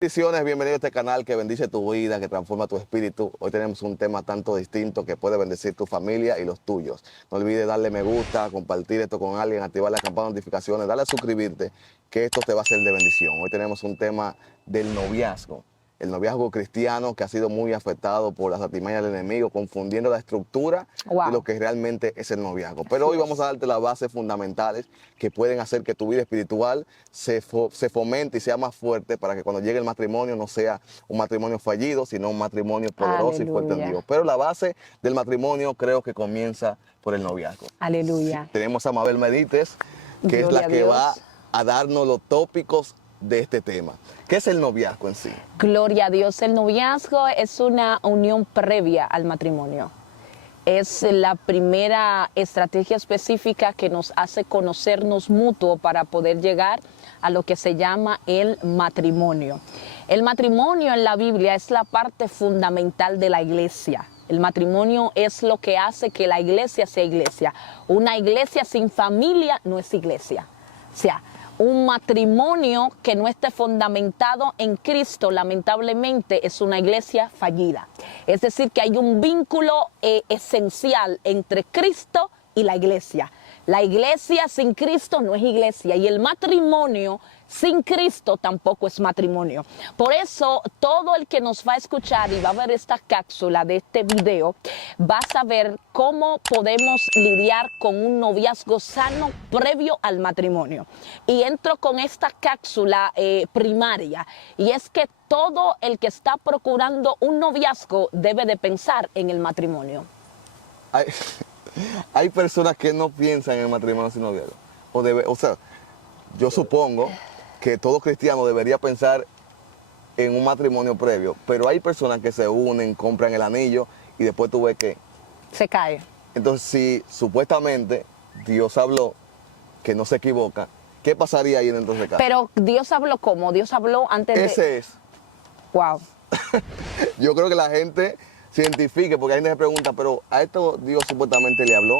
Bendiciones, bienvenido a este canal que bendice tu vida, que transforma tu espíritu. Hoy tenemos un tema tanto distinto que puede bendecir tu familia y los tuyos. No olvides darle me gusta, compartir esto con alguien, activar la campana de notificaciones, darle a suscribirte, que esto te va a ser de bendición. Hoy tenemos un tema del noviazgo. El noviazgo cristiano que ha sido muy afectado por las artimañas del enemigo, confundiendo la estructura de lo que realmente es el noviazgo. Pero hoy vamos a darte las bases fundamentales que pueden hacer que tu vida espiritual se fomente y sea más fuerte para que cuando llegue el matrimonio no sea un matrimonio fallido, sino un matrimonio poderoso y fuerte en Dios. Pero la base del matrimonio creo que comienza por el noviazgo. Aleluya. Sí, tenemos a Mabel Medites, que es la que va a darnos los tópicos de este tema. ¿Qué es el noviazgo en sí? Gloria a Dios. El noviazgo es una unión previa al matrimonio. Es la primera estrategia específica que nos hace conocernos mutuo para poder llegar a lo que se llama el matrimonio. El matrimonio en la Biblia es la parte fundamental de la iglesia. El matrimonio es lo que hace que la iglesia sea iglesia. Una iglesia sin familia no es iglesia. O sea, un matrimonio que no esté fundamentado en Cristo, lamentablemente, es una iglesia fallida. Es decir, que hay un vínculo esencial entre Cristo y la iglesia. La iglesia sin Cristo no es iglesia y el matrimonio sin Cristo tampoco es matrimonio. Por eso, todo el que nos va a escuchar y va a ver esta cápsula de este video, va a saber cómo podemos lidiar con un noviazgo sano previo al matrimonio. Y entro con esta cápsula primaria, y es que todo el que está procurando un noviazgo debe de pensar en el matrimonio. Hay personas que no piensan en el matrimonio sin noviazgo. O sea, yo supongo que todo cristiano debería pensar en un matrimonio previo, pero hay personas que se unen, compran el anillo y después tú ves que se cae. Entonces, si supuestamente Dios habló, que no se equivoca, ¿qué pasaría ahí en entonces caso? Pero Dios habló ¿cómo? Dios habló antes de... Ese es. Wow. Yo creo que la gente se identifique, porque la gente se pregunta, pero a esto Dios supuestamente le habló,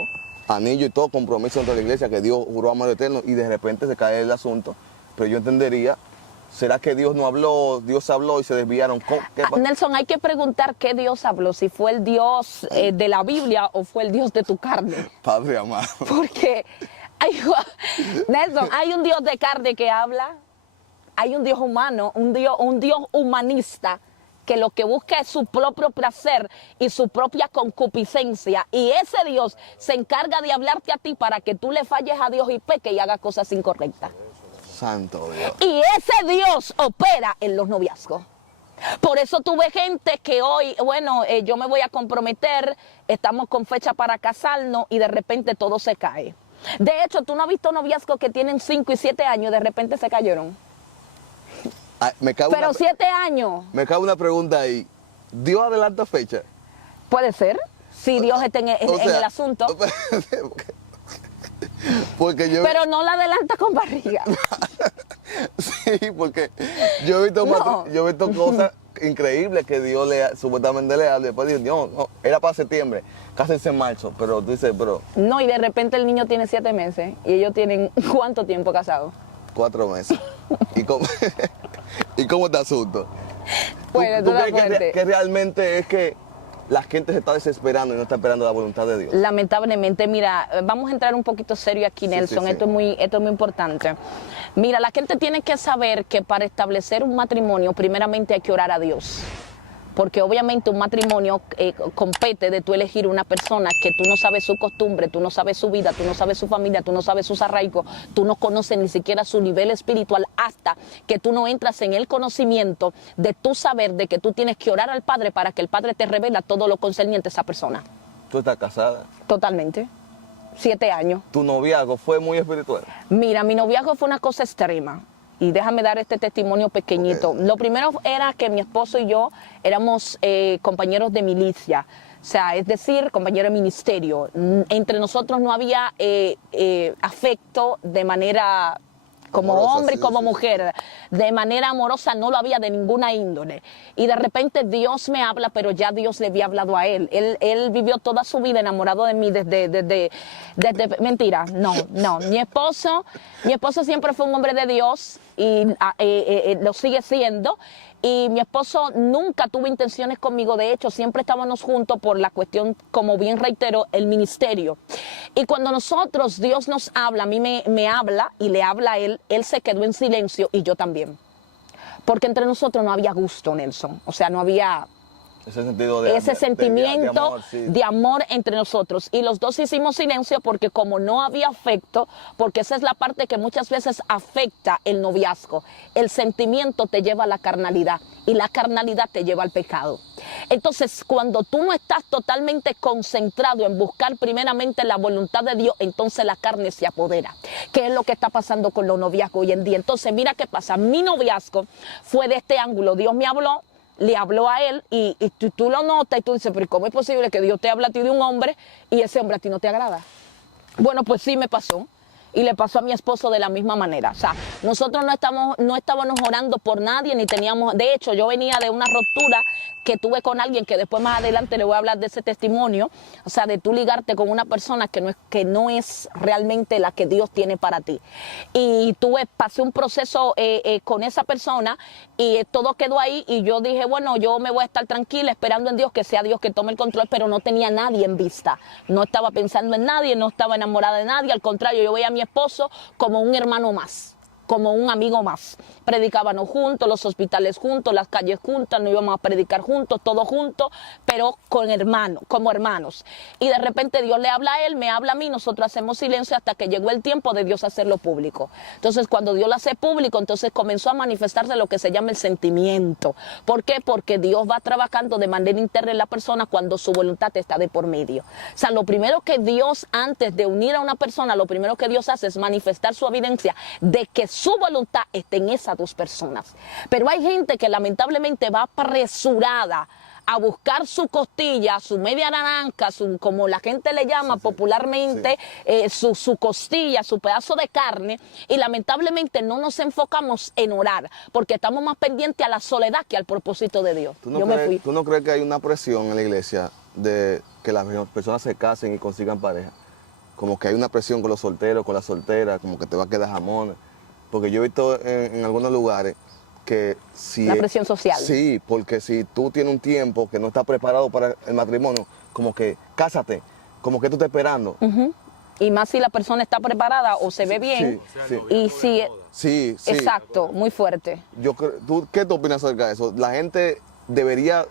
anillo y todo, compromiso dentro de la iglesia, que Dios juró amor eterno, y de repente se cae el asunto. Pero yo entendería, ¿será que Dios no habló, Dios habló y se desviaron? Nelson, hay que preguntar qué Dios habló, si fue el Dios de la Biblia o fue el Dios de tu carne. Padre amado. Porque, Nelson, hay un Dios de carne que habla, hay un Dios humano, un Dios humanista, que lo que busca es su propio placer y su propia concupiscencia. Y ese Dios se encarga de hablarte a ti para que tú le falles a Dios y peque y haga cosas incorrectas. Santo Dios. Y ese Dios opera en los noviazgos. Por eso tuve gente que hoy, bueno, yo me voy a comprometer, estamos con fecha para casarnos y de repente todo se cae. De hecho, tú no has visto noviazgos que tienen 5 y 7 años, de repente se cayeron. Pero 7 años. Me cabe una pregunta ahí. ¿Dios adelanta fecha? Puede ser, si Dios está en el asunto. Pero no la adelanta con barriga. Sí, porque yo he visto cosas increíbles que Dios supuestamente le habla. Después dijo, no, era para septiembre, cásense en marzo. Pero tú dices, pero... No, y de repente el niño tiene 7 meses y ellos tienen ¿cuánto tiempo casados? 4 meses. ¿Y cómo está el asunto? Bueno, ¿Tú crees que realmente es que la gente se está desesperando y no está esperando la voluntad de Dios? Lamentablemente, mira, vamos a entrar un poquito serio aquí, Nelson. Sí. Esto es muy importante. Mira, la gente tiene que saber que para establecer un matrimonio, primeramente hay que orar a Dios. Porque obviamente un matrimonio compete de tú elegir una persona que tú no sabes su costumbre, tú no sabes su vida, tú no sabes su familia, tú no sabes sus arraigos, tú no conoces ni siquiera su nivel espiritual hasta que tú no entras en el conocimiento de tu saber de que tú tienes que orar al Padre para que el Padre te revela todo lo concerniente a esa persona. ¿Tú estás casada? Totalmente. 7 años. ¿Tu noviazgo fue muy espiritual? Mira, mi noviazgo fue una cosa extrema. Y déjame dar este testimonio pequeñito. Lo primero era que mi esposo y yo éramos compañeros de milicia. O sea, es decir, compañeros de ministerio. Entre nosotros no había afecto de manera como amorosa, hombre y como mujer. De manera amorosa no lo había de ninguna índole. Y de repente Dios me habla, pero ya Dios le había hablado a él. Él vivió toda su vida enamorado de mí desde mentira. No. Mi esposo siempre fue un hombre de Dios. lo sigue siendo. Y mi esposo nunca tuvo intenciones conmigo, de hecho siempre estábamos juntos por la cuestión, como bien reitero, el ministerio. Y cuando nosotros, Dios nos habla, a mí me habla y le habla a él se quedó en silencio y yo también. Porque entre nosotros no había gusto, Nelson, o sea, no había... Ese sentido ese sentimiento amor, sí. de amor entre nosotros. Y los dos hicimos silencio porque como no había afecto, porque esa es la parte que muchas veces afecta el noviazgo. El sentimiento te lleva a la carnalidad y la carnalidad te lleva al pecado. Entonces, cuando tú no estás totalmente concentrado en buscar primeramente la voluntad de Dios, entonces la carne se apodera. ¿Qué es lo que está pasando con los noviazgos hoy en día? Entonces, mira qué pasa. Mi noviazgo fue de este ángulo. Dios me habló. Le habló a él y tú lo notas y tú dices, pero ¿cómo es posible que Dios te habla a ti de un hombre y ese hombre a ti no te agrada? Bueno, pues sí me pasó. Y le pasó a mi esposo de la misma manera. O sea, nosotros no estábamos orando por nadie, ni teníamos... De hecho, yo venía de una ruptura que tuve con alguien, que después más adelante le voy a hablar de ese testimonio. O sea, de tú ligarte con una persona que no es realmente la que Dios tiene para ti. Y pasé un proceso con esa persona y todo quedó ahí. Y yo dije, bueno, yo me voy a estar tranquila esperando en Dios, que sea Dios que tome el control, pero no tenía nadie en vista. No estaba pensando en nadie, no estaba enamorada de nadie. Al contrario, yo veía a mi esposo como un hermano más, como un amigo más. Predicábamos juntos, los hospitales juntos, las calles juntas, nos íbamos a predicar juntos, todos juntos, pero como hermanos. Y de repente Dios le habla a él, me habla a mí, nosotros hacemos silencio hasta que llegó el tiempo de Dios hacerlo público. Entonces, cuando Dios lo hace público, entonces comenzó a manifestarse lo que se llama el sentimiento. ¿Por qué? Porque Dios va trabajando de manera interna en la persona cuando su voluntad está de por medio. O sea, lo primero que Dios, antes de unir a una persona, lo primero que Dios hace es manifestar su evidencia de que su voluntad esté en esas dos personas. Pero hay gente que lamentablemente va apresurada a buscar su costilla, su media naranja, como la gente le llama popularmente, su costilla, su pedazo de carne, y lamentablemente no nos enfocamos en orar, porque estamos más pendientes a la soledad que al propósito de Dios. ¿Tú no crees que hay una presión en la iglesia de que las personas se casen y consigan pareja? Como que hay una presión con los solteros, con las solteras, como que te va a quedar jamón. Porque yo he visto en algunos lugares que si... La presión social. Sí, porque si tú tienes un tiempo que no estás preparado para el matrimonio, como que cásate, como que tú estás esperando. Y más si la persona está preparada o se ve bien. Sí. Y si... Sí. Exacto, muy fuerte. ¿Qué tú opinas acerca de eso? ¿La gente debería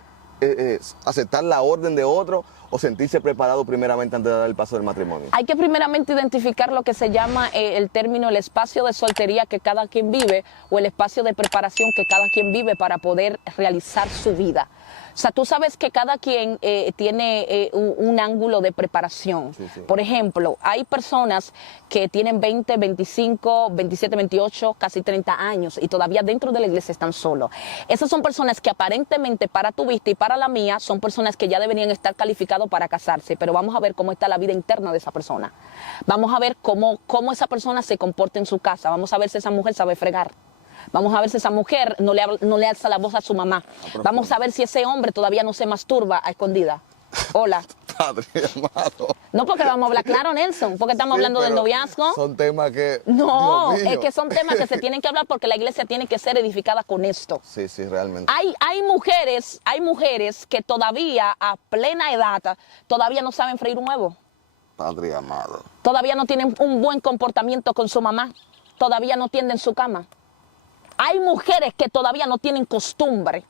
aceptar la orden de otro o sentirse preparado primeramente antes de dar el paso del matrimonio? Hay que primeramente identificar lo que se llama el término, el espacio de soltería que cada quien vive, o el espacio de preparación que cada quien vive para poder realizar su vida. O sea, tú sabes que cada quien tiene un ángulo de preparación. Sí. Por ejemplo, hay personas que tienen 20, 25, 27, 28, casi 30 años y todavía dentro de la iglesia están solos. Esas son personas que aparentemente para tu vista y para la mía son personas que ya deberían estar calificados para casarse, pero vamos a ver cómo está la vida interna de esa persona. Vamos a ver cómo esa persona se comporta en su casa. Vamos a ver si esa mujer sabe fregar. Vamos a ver si esa mujer no le alza la voz a su mamá. Vamos a ver si ese hombre todavía no se masturba a escondida. Hola. Padre amado. No, porque vamos a hablar claro, Nelson, porque estamos hablando del noviazgo. Son temas que... No, es que son temas que se tienen que hablar porque la iglesia tiene que ser edificada con esto. Sí, realmente. Hay mujeres que todavía a plena edad todavía no saben freír un huevo. Padre amado. Todavía no tienen un buen comportamiento con su mamá. Todavía no tienden su cama. Hay mujeres que todavía no tienen costumbre,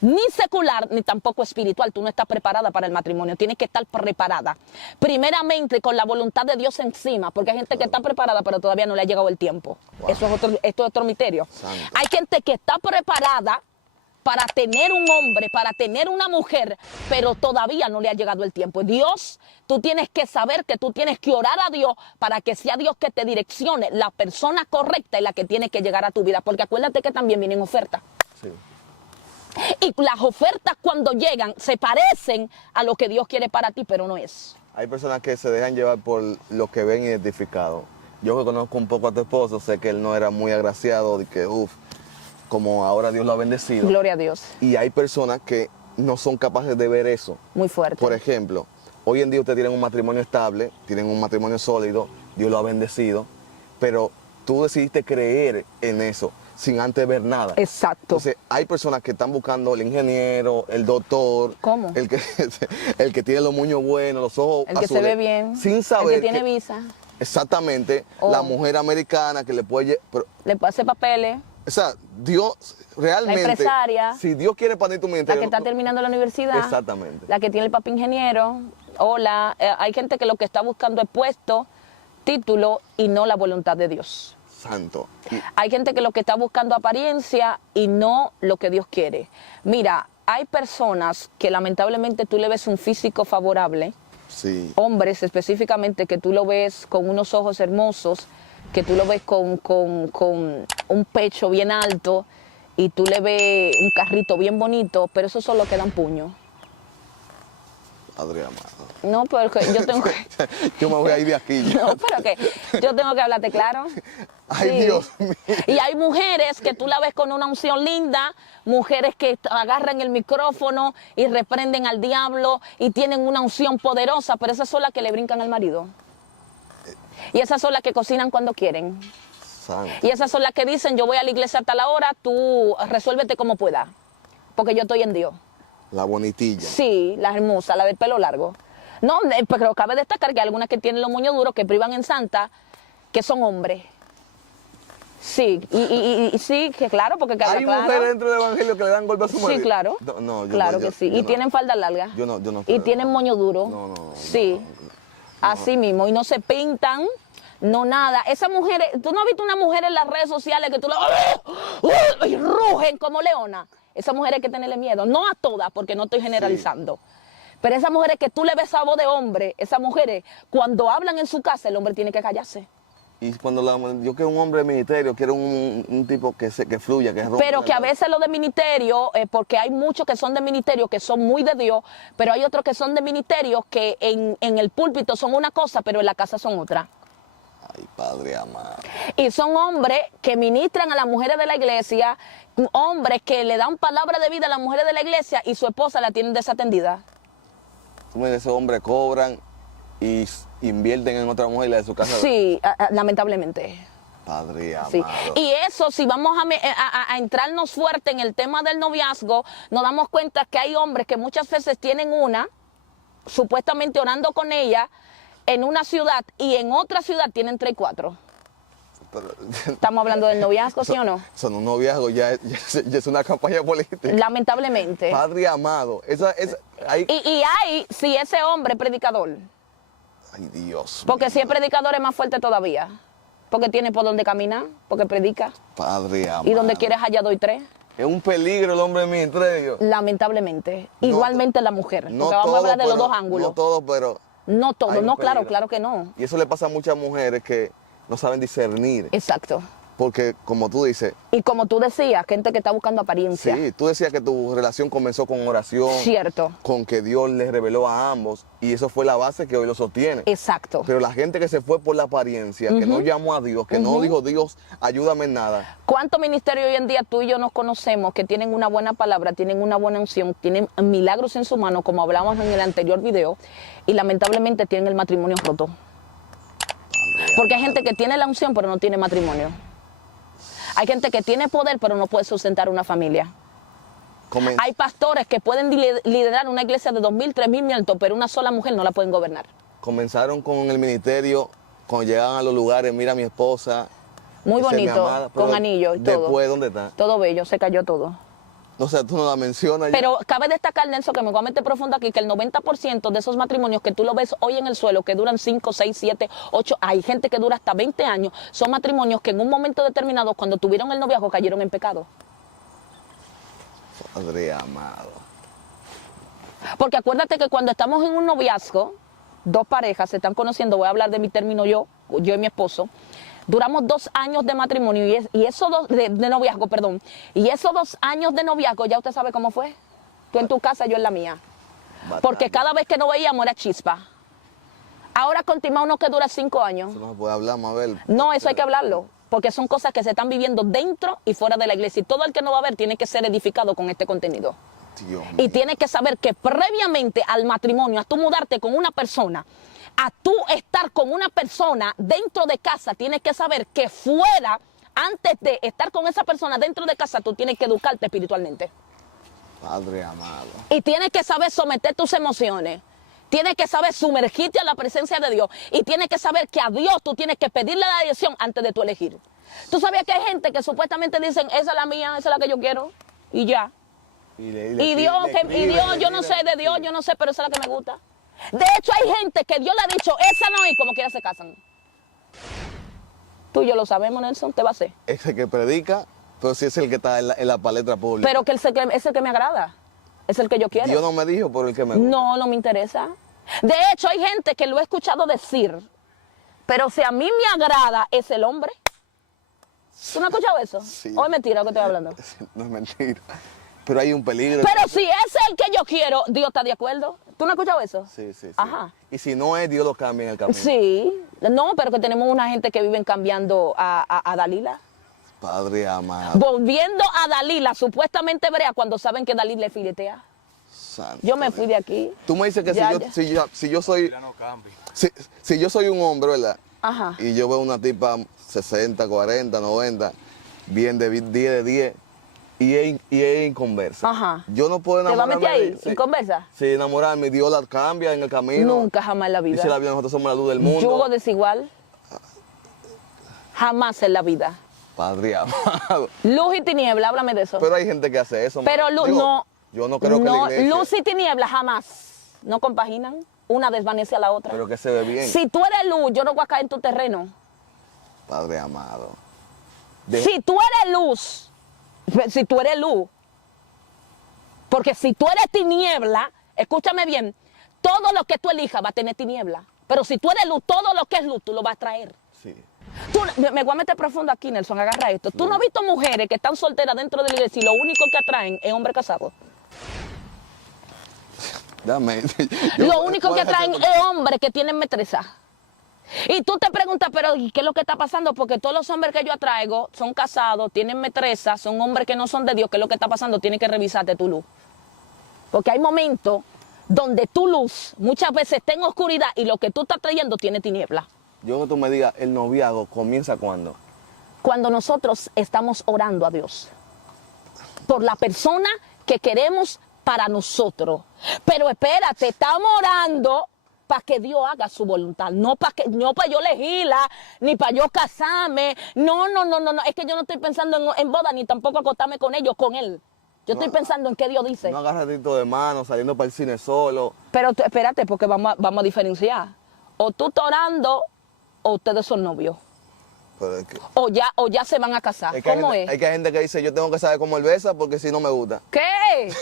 ni secular, ni tampoco espiritual. Tú no estás preparada para el matrimonio, tienes que estar preparada. Primeramente con la voluntad de Dios encima, porque hay gente que está preparada, pero todavía no le ha llegado el tiempo. Wow. Esto es otro misterio. Santo. Hay gente que está preparada para tener un hombre, para tener una mujer, pero todavía no le ha llegado el tiempo. Dios, tú tienes que saber que tú tienes que orar a Dios para que sea Dios que te direccione la persona correcta y la que tiene que llegar a tu vida. Porque acuérdate que también vienen ofertas. Sí. Y las ofertas cuando llegan se parecen a lo que Dios quiere para ti, pero no es. Hay personas que se dejan llevar por lo que ven identificado. Yo que conozco un poco a tu esposo, sé que él no era muy agraciado, de que como ahora Dios lo ha bendecido. Gloria a Dios. Y hay personas que no son capaces de ver eso. Muy fuerte. Por ejemplo, hoy en día ustedes tienen un matrimonio estable, tienen un matrimonio sólido, Dios lo ha bendecido, pero tú decidiste creer en eso. sin antes ver nada. Exacto. Entonces, hay personas que están buscando el ingeniero, el doctor. ¿Cómo? El que tiene los moños buenos, los ojos El que se ve bien. Sin saber El que tiene visa. Exactamente. La mujer americana que le puede... Le puede hacer papeles. O sea, Dios realmente... La empresaria. Si Dios quiere expandir tu ministerio... La que está terminando la universidad. Exactamente. La que tiene el papá ingeniero. Hola. Hay gente que lo que está buscando es puesto, título y no la voluntad de Dios. Santo. Hay gente que lo que está buscando apariencia y no lo que Dios quiere. Mira, hay personas que lamentablemente tú le ves un físico favorable. Sí. Hombres específicamente que tú lo ves con unos ojos hermosos, que tú lo ves con un pecho bien alto y tú le ves un carrito bien bonito, pero eso solo queda un puño. Adrián. No, porque yo tengo que... Yo me voy a ir de aquí. Ya. No, pero que yo tengo que hablarte claro. Ay, Sí. Dios mío. Y hay mujeres que tú la ves con una unción linda, mujeres que agarran el micrófono y reprenden al diablo y tienen una unción poderosa, pero esas son las que le brincan al marido. Y esas son las que cocinan cuando quieren. Santo. Y esas son las que dicen, yo voy a la iglesia hasta la hora, tú resuélvete como puedas, porque yo estoy en Dios. La bonitilla. Sí, la hermosa, la del pelo largo. No, pero cabe destacar que hay algunas que tienen los moños duros, que privan en santa, que son hombres. Sí, y sí, que claro, porque Hay claro. mujeres dentro del evangelio que le dan golpe a su marido. Sí, claro. No, yo claro no, que sí. yo Y no. tienen falda larga. Yo no Y creo. tienen moño duro. No. Sí. Así mismo. Y no se pintan, no nada. Esas mujeres, ¿tú no has visto una mujer en las redes sociales que tú la... y rugen como leona? Esas mujeres hay que tenerle miedo. No a todas, porque no estoy generalizando. Pero esas mujeres que tú le ves a voz de hombre, esas mujeres, cuando hablan en su casa, el hombre tiene que callarse. Y cuando yo quiero un hombre de ministerio, quiero un tipo que fluya, que rompa. Pero que a veces los de ministerio, porque hay muchos que son de ministerio, que son muy de Dios, pero hay otros que son de ministerio que en el púlpito son una cosa, pero en la casa son otra. Ay, Padre amado. Y son hombres que ministran a las mujeres de la iglesia, hombres que le dan palabra de vida a las mujeres de la iglesia y su esposa la tienen desatendida. Tú me dices, esos hombres cobran y invierten en otra mujer y la de su casa. Sí, lamentablemente. Padre amado. Sí. Y eso, si vamos a entrarnos fuerte en el tema del noviazgo, nos damos cuenta que hay hombres que muchas veces tienen una, supuestamente orando con ella, en una ciudad y en otra ciudad tienen 3 y 4. ¿Estamos hablando del noviazgo, sí o no? Son un noviazgo, ya es una campaña política. Lamentablemente. Padre amado. Y hay, si ese hombre es predicador, Ay, Dios porque mío. si es predicador es más fuerte todavía, porque tiene por donde caminar, porque predica, Padre amado. y donde quieres allá doy 3. Es un peligro el hombre de ministerio. Lamentablemente. Igualmente la mujer, porque No vamos todo, a hablar de los pero- dos ángulos. No todo, pero... No hay todo, un no, claro, peligro. claro que no. Y eso le pasa a muchas mujeres que no saben discernir. Exacto. Porque, como tú dices, Y como tú decías, gente que está buscando apariencia. sí, tú decías que tu relación comenzó con oración, Cierto. con que Dios les reveló a ambos, y eso fue la base que hoy lo sostiene. Exacto. Pero la gente que se fue por la apariencia, que no llamó a Dios, que no dijo, Dios, ayúdame en nada. ¿Cuántos ministerios hoy en día tú y yo nos conocemos que tienen una buena palabra, tienen una buena unción, tienen milagros en su mano, como hablábamos en el anterior video, y lamentablemente tienen el matrimonio roto? Porque hay gente que tiene la unción pero no tiene matrimonio. Hay gente que tiene poder pero no puede sustentar una familia. Hay pastores que pueden liderar una iglesia de 2.000, 3.000 miembros, pero una sola mujer no la pueden gobernar. Comenzaron con el ministerio, cuando llegaban a los lugares, mira a mi esposa. Muy esa es mi bonito, amada, con pero anillo y todo. Después, ¿dónde está? Todo bello, se cayó todo. O sea, tú no la mencionas. ya. Pero cabe destacar, Nelson, que me voy a meter profundo aquí, que el 90% de esos matrimonios que tú lo ves hoy en el suelo, que duran 5, 6, 7, 8, hay gente que dura hasta 20 años, son matrimonios que en un momento determinado, cuando tuvieron el noviazgo, cayeron en pecado. Padre amado. Porque acuérdate que cuando estamos en un noviazgo, dos parejas se están conociendo, voy a hablar de mi término yo y mi esposo, duramos 2 años de matrimonio y esos de noviazgo, perdón, y esos 2 años de noviazgo ya usted sabe cómo fue. Tú en tu casa, yo en la mía. Porque cada vez que nos veíamos era chispa. Ahora continúa uno que dura 5 años. Eso no se puede hablar, Mabel. No, eso hay que hablarlo, porque son cosas que se están viviendo dentro y fuera de la iglesia. Y todo el que no va a ver tiene que ser edificado con este contenido. Dios Y mío. tienes que saber que previamente al matrimonio, a tú mudarte con una persona, a tú estar con una persona dentro de casa, tienes que saber que fuera antes de estar con esa persona dentro de casa, tú tienes que educarte espiritualmente. Padre amado. Y tienes que saber someter tus emociones. Tienes que saber sumergirte a la presencia de Dios. Y tienes que saber que a Dios tú tienes que pedirle la dirección antes de tú elegir. ¿Tú sabías que hay gente que supuestamente dicen, esa es la mía, esa es la que yo quiero? Y ya. Y Dios, yo no sé de Dios, yo no sé, pero esa es la que me gusta. De hecho, hay gente que Dios le ha dicho, esa no, y como quiera se casan. Tú y yo lo sabemos, Nelson, te va a hacer. Es el que predica, pero sí es el que está en la palestra pública. Pero que es el que me agrada. Es el que yo quiero. Dios no me dijo por el que me gusta. No, no me interesa. De hecho, hay gente que lo he escuchado decir, pero si a mí me agrada es el hombre. ¿Tú no has escuchado eso? Sí. ¿O es mentira lo que estoy hablando? No es mentira. Pero hay un peligro. Pero si es el que yo quiero, Dios está de acuerdo. ¿Tú no has escuchado eso? Sí, sí, sí. Ajá. Y si no es, Dios lo cambia en el camino. Sí. No, pero que tenemos una gente que viven cambiando a Dalila. Padre amado. Volviendo a Dalila, supuestamente hebrea, cuando saben que Dalila le filetea. Santo Yo me Dios. fui de aquí. Tú me dices que Ya, si yo soy... Si yo soy un hombre, ¿verdad? Ajá. Y yo veo una tipa 60, 40, 90, bien de 10 de 10, y es inconversa. Ajá. Yo no puedo ¿Te va a enamorarme. meter ahí? Sí. ¿Y conversa? Sí, enamorarme. Dios la cambia en el camino. Nunca jamás en la vida. Dice la Biblia, nosotros somos la luz del mundo. Yugo desigual. Jamás en la vida. Padre amado. Luz y tiniebla, háblame de eso. Pero hay gente que hace eso. Pero mano. Digo, no. Yo no creo que la iglesia... Luz y tiniebla jamás. No compaginan. Una desvanece a la otra. Pero que se ve bien. Si tú eres luz, yo no voy a caer en tu terreno. Padre amado. Si tú eres luz, porque si tú eres tiniebla, escúchame bien, todo lo que tú elijas va a tener tiniebla. Pero si tú eres luz, todo lo que es luz, tú lo vas a traer. Sí. Me voy a meter profundo aquí, Nelson, agarra esto. ¿Tú no has visto mujeres que están solteras dentro de la iglesia y lo único que atraen es hombres casados? Dame. Lo único que atraen es hombres que tienen metresa. Y tú te preguntas, pero ¿y qué es lo que está pasando? Porque todos los hombres que yo atraigo son casados, tienen metresa, son hombres que no son de Dios. ¿Qué es lo que está pasando? Tienes que revisarte tu luz. Porque hay momentos donde tu luz muchas veces está en oscuridad y lo que tú estás trayendo tiene tiniebla. Yo que tú me digas, el noviazgo comienza cuando. Cuando nosotros estamos orando a Dios por la persona que queremos para nosotros. Pero espérate, estamos orando para que Dios haga su voluntad, no para yo elegirla, ni para yo casarme. No, es que yo no estoy pensando en boda, ni tampoco acostarme con ellos, con él. Yo estoy pensando en qué Dios dice. No agarradito de mano, saliendo para el cine solo. Pero espérate, porque vamos a diferenciar. O tú estás orando, o ustedes son novios. Pero es que, O ya se van a casar. ¿Cómo es? Hay que hay gente que dice, yo tengo que saber cómo él besa porque si no me gusta. ¿Qué?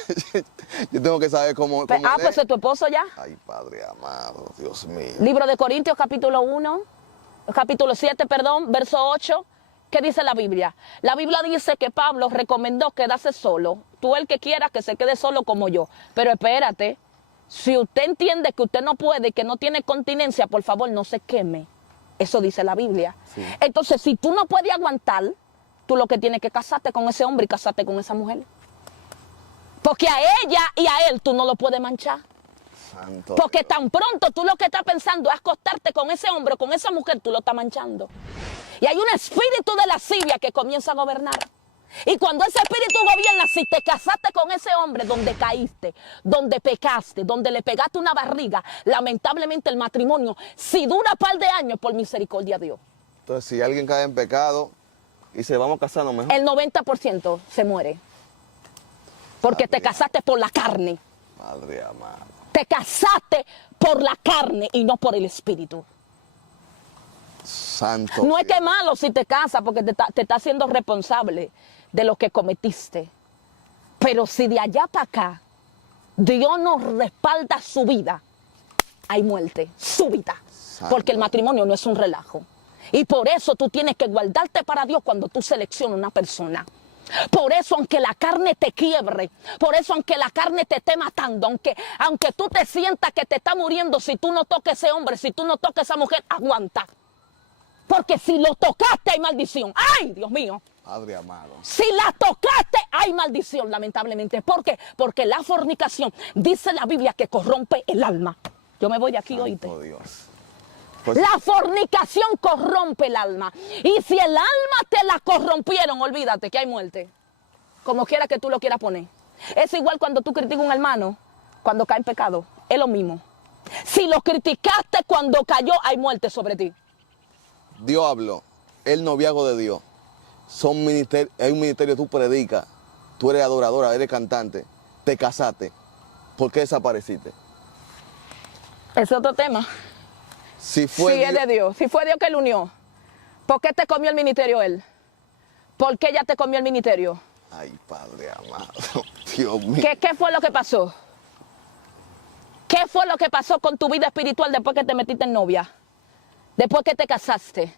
Yo tengo que saber cómo Pues él es tu esposo ya. Ay, Padre amado, Dios mío. Libro de Corintios, capítulo 7, verso 8. ¿Qué dice la Biblia? La Biblia dice que Pablo recomendó quedarse solo. Tú el que quiera que se quede solo como yo. Pero espérate, si usted entiende que usted no puede y que no tiene continencia, por favor no se queme. Eso dice la Biblia. Sí. Entonces, si tú no puedes aguantar, tú lo que tienes que casarte con ese hombre y casarte con esa mujer. Porque a ella y a él tú no lo puedes manchar. Santo Porque Dios. tan pronto tú lo que estás pensando es acostarte con ese hombre o con esa mujer, tú lo estás manchando. Y hay un espíritu de lascivia que comienza a gobernar. Y cuando ese espíritu gobierna, si te casaste con ese hombre donde caíste, donde pecaste, donde le pegaste una barriga, lamentablemente el matrimonio, si dura un par de años, por misericordia de Dios, Entonces, si alguien cae en pecado y dice, vamos a casarnos mejor. el 90% se muere. Porque te casaste por la carne. Padre amado. Te casaste por la carne y no por el espíritu. Santo No es Dios. que malo si te casas porque te está haciendo responsable de lo que cometiste. Pero si de allá para acá Dios no respalda su vida, hay muerte súbita. Porque el matrimonio no es un relajo. Y por eso tú tienes que guardarte para Dios cuando tú seleccionas una persona. Por eso, aunque la carne te quiebre, por eso, aunque la carne te esté matando, aunque tú te sientas que te está muriendo, si tú no tocas ese hombre, si tú no tocas esa mujer, aguanta. Porque si lo tocaste hay maldición. ¡Ay, Dios mío! Padre amado. Si la tocaste hay maldición, lamentablemente. ¿Por qué? Porque la fornicación, dice la Biblia, que corrompe el alma. Yo me voy de aquí, oíste. Santo Dios. Pues- La fornicación corrompe el alma. Y si el alma te la corrompieron, olvídate que hay muerte. Como quiera que tú lo quieras poner. Es igual cuando tú criticas a un hermano, cuando cae en pecado. Es lo mismo. Si lo criticaste cuando cayó, hay muerte sobre ti. Dios habló, el noviazgo de Dios. Hay un ministerio, tú predicas, tú eres adoradora, eres cantante, te casaste. ¿Por qué desapareciste? Es otro tema. Si fue Si es de Dios, si fue Dios que lo unió, ¿por qué te comió el ministerio él? ¿Por qué ella te comió el ministerio? Ay, Padre amado, Dios mío. ¿Qué fue lo que pasó? ¿Qué fue lo que pasó con tu vida espiritual después que te metiste en novia? Después que te casaste,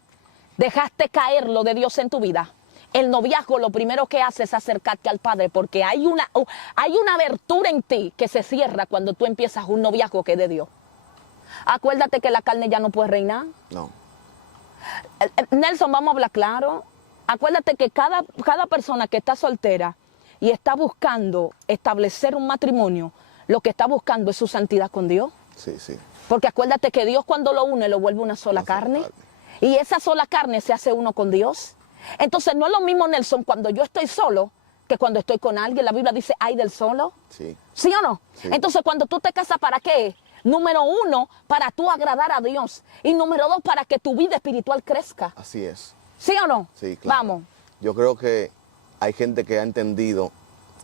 dejaste caer lo de Dios en tu vida. El noviazgo lo primero que hace es acercarte al Padre, porque hay una abertura en ti que se cierra cuando tú empiezas un noviazgo que es de Dios. Acuérdate que la carne ya no puede reinar. No. Nelson, vamos a hablar claro. Acuérdate que cada persona que está soltera y está buscando establecer un matrimonio, lo que está buscando es su santidad con Dios. Sí, sí. Porque acuérdate que Dios cuando lo une lo vuelve una sola carne. Y esa sola carne se hace uno con Dios. Entonces no es lo mismo, Nelson, cuando yo estoy solo que cuando estoy con alguien. La Biblia dice, ay del solo. Sí. ¿Sí o no? Sí. Entonces cuando tú te casas, ¿para qué? Número uno, para tú agradar a Dios. Y número dos, para que tu vida espiritual crezca. Así es. ¿Sí o no? Sí, claro. Vamos. Yo creo que hay gente que ha entendido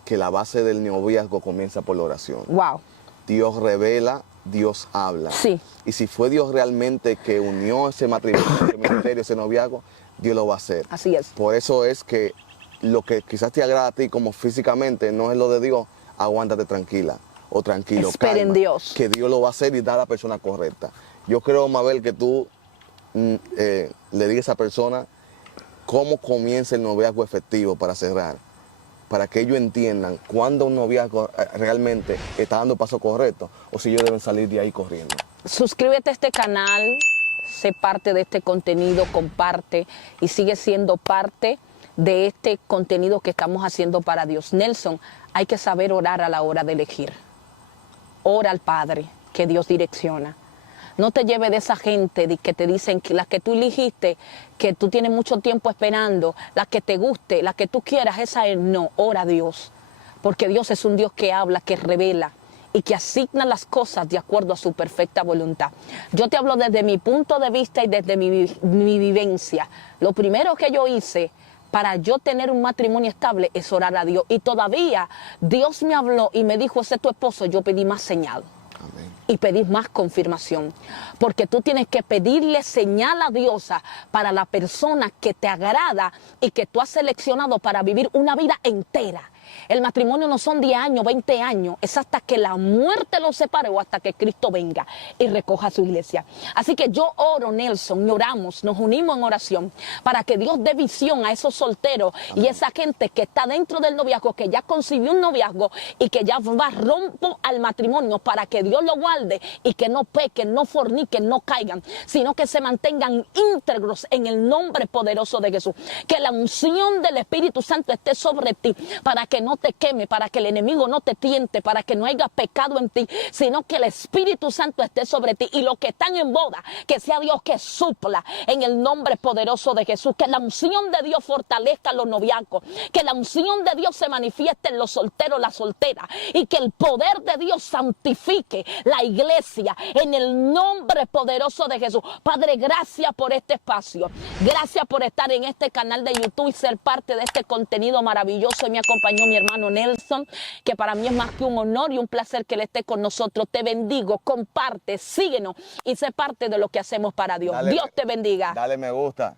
que la base del noviazgo comienza por la oración. Wow. Dios revela, Dios habla. Sí. Y si fue Dios realmente que unió ese matrimonio, ese ministerio, ese noviazgo, Dios lo va a hacer. Así es. Por eso es que lo que quizás te agrada a ti como físicamente no es lo de Dios, aguántate tranquila o tranquilo. Espera en calma, Dios. Que Dios lo va a hacer y da a la persona correcta. Yo creo, Mabel, que tú le digas a esa persona cómo comienza el noviazgo efectivo para cerrar, para que ellos entiendan cuándo un noviazgo realmente está dando paso correcto o si ellos deben salir de ahí corriendo. Suscríbete a este canal, sé parte de este contenido, comparte y sigue siendo parte de este contenido que estamos haciendo para Dios. Nelson, hay que saber orar a la hora de elegir. Ora al Padre, que Dios direcciona. No te lleves de esa gente que te dicen que las que tú elegiste, que tú tienes mucho tiempo esperando, las que te guste, las que tú quieras, esa es no. Ora a Dios, porque Dios es un Dios que habla, que revela y que asigna las cosas de acuerdo a su perfecta voluntad. Yo te hablo desde mi punto de vista y desde mi vivencia. Lo primero que yo hice para yo tener un matrimonio estable es orar a Dios. Y todavía Dios me habló y me dijo, ese es tu esposo, yo pedí más señal. Amén. Y pedir más confirmación, porque tú tienes que pedirle señal a Dios para la persona que te agrada y que tú has seleccionado para vivir una vida entera. El matrimonio no son 10 años, 20 años, es hasta que la muerte los separe o hasta que Cristo venga y recoja su iglesia. Así que yo oro, Nelson, y oramos, nos unimos en oración para que Dios dé visión a esos solteros y esa gente que está dentro del noviazgo, que ya concibió un noviazgo y que ya va rompo al matrimonio, para que Dios lo guarde y que no pequen, no forniquen, no caigan, sino que se mantengan íntegros en el nombre poderoso de Jesús. Que la unción del Espíritu Santo esté sobre ti, para que no te queme, para que el enemigo no te tiente, para que no haya pecado en ti, sino que el Espíritu Santo esté sobre ti. Y los que están en boda, que sea Dios que supla en el nombre poderoso de Jesús. Que la unción de Dios fortalezca a los noviazgos, que la unción de Dios se manifieste en los solteros, las solteras, y que el poder de Dios santifique la iglesia en el nombre poderoso de Jesús. Padre, gracias por este espacio, gracias por estar en este canal de YouTube y ser parte de este contenido maravilloso. Y me acompañó mi hermano Nelson, que para mí es más que un honor y un placer que él esté con nosotros. Te bendigo, comparte, síguenos y sé parte de lo que hacemos para Dios. Dios te bendiga. Dale me gusta.